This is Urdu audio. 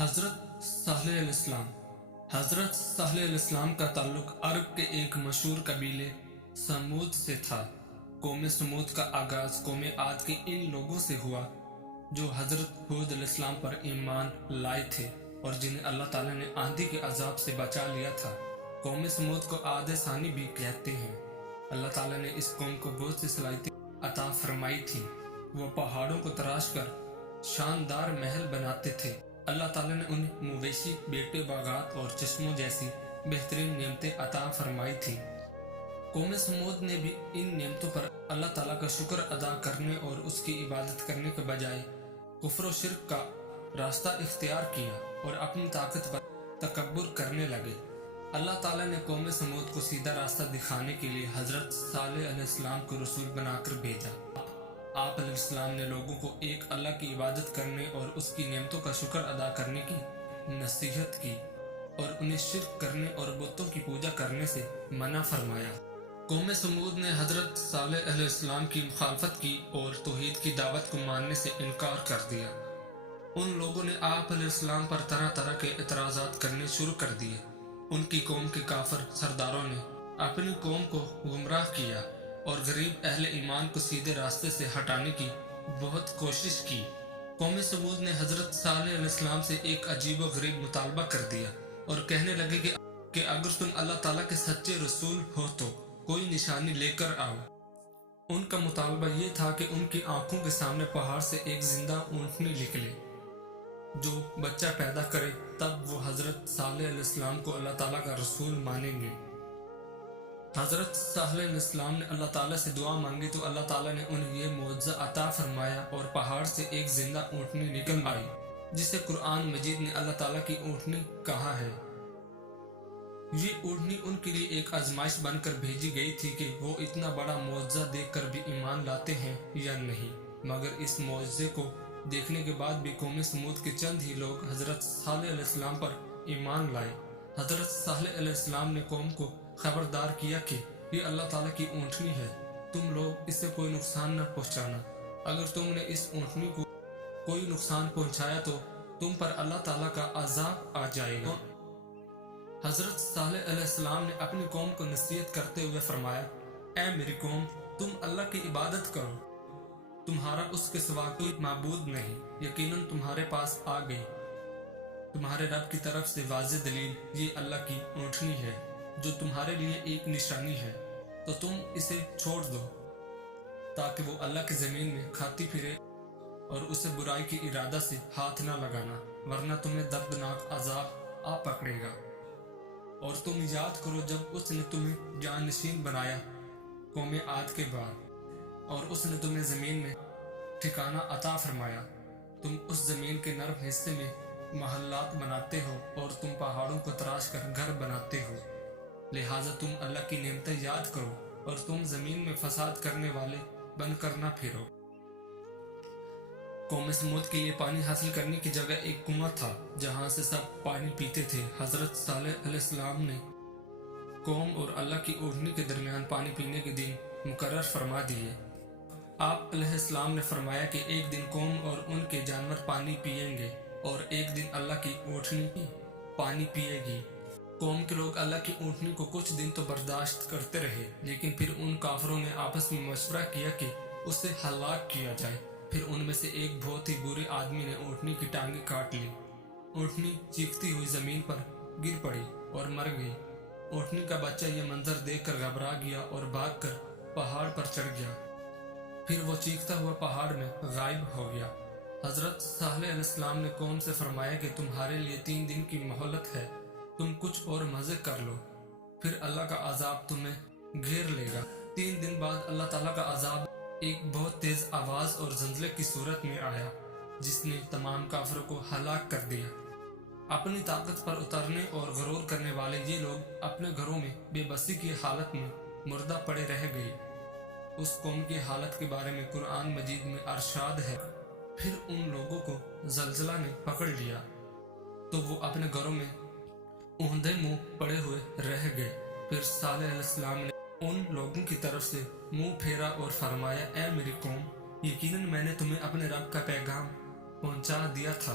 حضرت صالح علیہ السلام حضرت صالح علیہ السلام کا تعلق عرب کے ایک مشہور قبیلے سمود سے تھا۔ قوم سمود کا آغاز قوم عاد کے ان لوگوں سے ہوا جو حضرت ہود علیہ السلام پر ایمان لائے تھے اور جنہیں اللہ تعالیٰ نے آندھی کے عذاب سے بچا لیا تھا۔ قوم سمود کو عاد ثانی بھی کہتے ہیں۔ اللہ تعالیٰ نے اس قوم کو بہت سی صلاحیتیں عطا فرمائی تھیں۔ وہ پہاڑوں کو تراش کر شاندار محل بناتے تھے۔ اللہ تعالیٰ نے انہیں مویشی، بیٹے، باغات اور چشموں جیسی بہترین نعمتیں عطا فرمائی تھیں۔ قوم سمود نے بھی ان نعمتوں پر اللہ تعالیٰ کا شکر ادا کرنے اور اس کی عبادت کرنے کے بجائے کفر و شرک کا راستہ اختیار کیا اور اپنی طاقت پر تکبر کرنے لگے۔ اللہ تعالیٰ نے قوم سمود کو سیدھا راستہ دکھانے کے لیے حضرت صالح علیہ السلام کو رسول بنا کر بھیجا۔ آپ علیہ السلام نے لوگوں کو ایک اللہ کی عبادت کرنے اور اس کی نعمتوں کا شکر ادا کرنے کی نصیحت کی اور انہیں شرک کرنے اور بتوں کی پوجا کرنے سے منع فرمایا۔ قوم سمود نے حضرت صالح علیہ السلام کی مخالفت کی اور توحید کی دعوت کو ماننے سے انکار کر دیا۔ ان لوگوں نے آپ علیہ السلام پر طرح طرح کے اعتراضات کرنے شروع کر دیے۔ ان کی قوم کے کافر سرداروں نے اپنی قوم کو گمراہ کیا اور غریب اہل ایمان کو سیدھے راستے سے ہٹانے کی بہت کوشش کی۔ قوم سمود نے حضرت صالح علیہ السلام سے ایک عجیب و غریب مطالبہ کر دیا اور کہنے لگے کہ اگر تم اللہ تعالیٰ کے سچے رسول ہو تو کوئی نشانی لے کر آؤ۔ ان کا مطالبہ یہ تھا کہ ان کی آنکھوں کے سامنے پہاڑ سے ایک زندہ اونٹنی نکلے جو بچہ پیدا کرے، تب وہ حضرت صالح علیہ السلام کو اللہ تعالیٰ کا رسول مانیں گے۔ حضرت صالح علیہ السلام نے اللہ تعالیٰ سے دعا مانگی تو اللہ تعالیٰ نے انہیں یہ معجزہ عطا فرمایا اور پہاڑ سے ایک زندہ اونٹنی نکل آئی جسے قرآن مجید نے اللہ تعالیٰ کی اونٹنی کہا ہے۔ یہ اونٹنی ان کے لیے ایک آزمائش بن کر بھیجی گئی تھی کہ وہ اتنا بڑا معجزہ دیکھ کر بھی ایمان لاتے ہیں یا نہیں، مگر اس معجزے کو دیکھنے کے بعد بھی قوم سمود کے چند ہی لوگ حضرت صالح علیہ السلام پر ایمان لائے۔ حضرت صالح علیہ السلام نے قوم کو خبردار کیا کہ یہ اللہ تعالیٰ کی اونٹنی ہے، تم لوگ اسے کوئی نقصان نہ پہنچانا۔ اگر تم نے اس اونٹنی کو کوئی نقصان پہنچایا تو تم پر اللہ تعالیٰ کا عذاب آ جائے گا۔ حضرت صالح علیہ السلام نے اپنی قوم کو نصیحت کرتے ہوئے فرمایا، اے میری قوم، تم اللہ کی عبادت کرو، تمہارا اس کے سوا کوئی معبود نہیں۔ یقیناً تمہارے پاس آ گئی تمہارے رب کی طرف سے واضح دلیل، یہ اللہ کی اونٹنی ہے جو تمہارے لیے ایک نشانی ہے، تو تم اسے چھوڑ دو تاکہ وہ اللہ کی زمین میں کھاتی پھرے اور اسے برائی کی ارادہ سے ہاتھ نہ لگانا، ورنہ تمہیں دردناک عذاب آ پکڑے گا۔ اور تم یاد کرو جب اس نے تمہیں جانشین بنایا قوم عاد کے بعد اور اس نے تمہیں زمین میں ٹھکانہ عطا فرمایا۔ تم اس زمین کے نرم حصے میں محلات بناتے ہو اور تم پہاڑوں کو تراش کر گھر بناتے ہو، لہٰذا تم اللہ کی نعمتیں یاد کرو اور تم زمین میں فساد کرنے والے بن کر نہ پھرو۔ قوم سمود کے لیے پانی حاصل کرنے کی جگہ ایک کنواں تھا جہاں سے سب پانی پیتے تھے۔ حضرت صالح علیہ السلام نے قوم اور اللہ کی اونٹنی کے درمیان پانی پینے کے دن مقرر فرما دیے۔ آپ علیہ السلام نے فرمایا کہ ایک دن قوم اور ان کے جانور پانی پئیں گے اور ایک دن اللہ کی اونٹنی پانی پیے گی۔ قوم کے لوگ اللہ کی اونٹنی کو کچھ دن تو برداشت کرتے رہے، لیکن پھر ان کافروں نے آپس میں مشورہ کیا کہ اسے ہلاک کیا جائے۔ پھر ان میں سے ایک بہت ہی برے آدمی نے اونٹنی کی ٹانگیں کاٹ لی۔ اونٹنی چیختی ہوئی زمین پر گر پڑی اور مر گئی۔ اونٹنی کا بچہ یہ منظر دیکھ کر گھبرا گیا اور بھاگ کر پہاڑ پر چڑھ گیا، پھر وہ چیختا ہوا پہاڑ میں غائب ہو گیا۔ حضرت صالح علیہ السلام نے قوم سے فرمایا کہ تمہارے لیے 3 دن کی مہلت ہے، تم کچھ اور مزے کر لو، پھر اللہ کا عذاب تمہیں گھیر لے گا۔ 3 دن بعد اللہ تعالیٰ کا عذاب ایک بہت تیز آواز اور زلزلے کی صورت میں آیا جس نے تمام کافروں کو ہلاک کر دیا۔ اپنی طاقت پر اترنے اور غرور کرنے والے یہ لوگ اپنے گھروں میں بے بسی کی حالت میں مردہ پڑے رہ گئے۔ اس قوم کی حالت کے بارے میں قرآن مجید میں ارشاد ہے، پھر ان لوگوں کو زلزلہ نے پکڑ لیا تو وہ اپنے گھروں میں اوندھے منہ پڑے ہوئے رہ گئے۔ پھر صالح علیہ السلام نے ان لوگوں کی طرف سے منہ پھیرا اور فرمایا، اے میری قوم، یقیناً میں نے تمہیں اپنے رب کا پیغام پہنچا دیا تھا